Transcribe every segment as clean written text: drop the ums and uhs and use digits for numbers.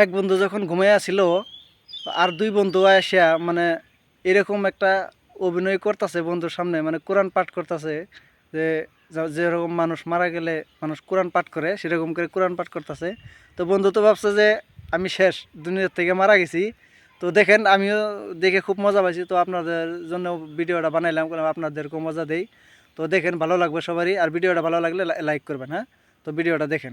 এক বন্ধু যখন ঘুমাইয়া ছিল আর দুই বন্ধু আসিয়া মানে এরকম একটা অভিনয় করতেছে বন্ধুর সামনে, মানে কোরআন পাঠ করতেছে যে যেরকম মানুষ মারা গেলে মানুষ কোরআন পাঠ করে সেরকম করে কোরআন পাঠ করতেছে। তো বন্ধু তো ভাবছে যে আমি শেষ, দুনিয়ার থেকে মারা গেছি। তো দেখেন আমিও দেখে খুব মজা পাইছি, তো আপনাদের জন্য ভিডিওটা বানাইলাম, আপনাদেরকেও মজা দেই। তো দেখেন, ভালো লাগবে সবারই, আর ভিডিওটা ভালো লাগলে লাইক করবেন। হ্যাঁ, তো ভিডিওটা দেখেন।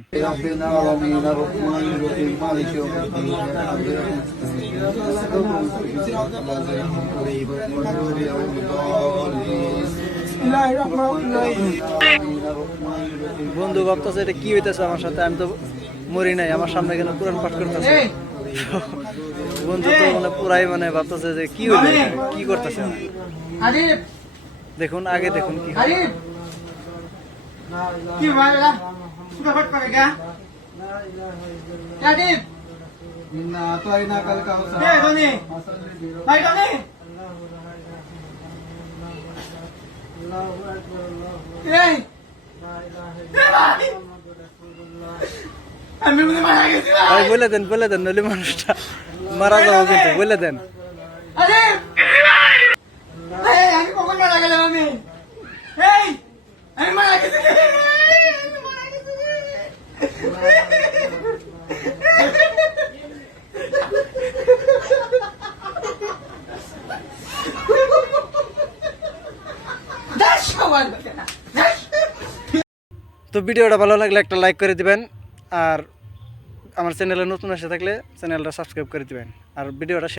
বন্ধু ভাবতেছে এটা কি হইতেছে আমার সাথে, আমি তো মরি নাই, আমার সামনে কেন কোরআন পাঠ করতেছে। বন্ধু তো মানে পুরাই মানে ভাবতেছে যে কি হইলো, কি করতেছে। দেখুন আগে দেখুন কি ভাই বলে দেন নইলে মানুষটা মারা যাবো, কিন্তু বলে দেন। আমি কখন মারা গেলাম? আমি মারা গেছি। তো ভিডিওটা ভালো লাগলে একটা লাইক করে দিবেন, আর আমার চ্যানেলে নতুন এসে থাকলে চ্যানেলটা সাবস্ক্রাইব করে দিবেন, আর ভিডিওটা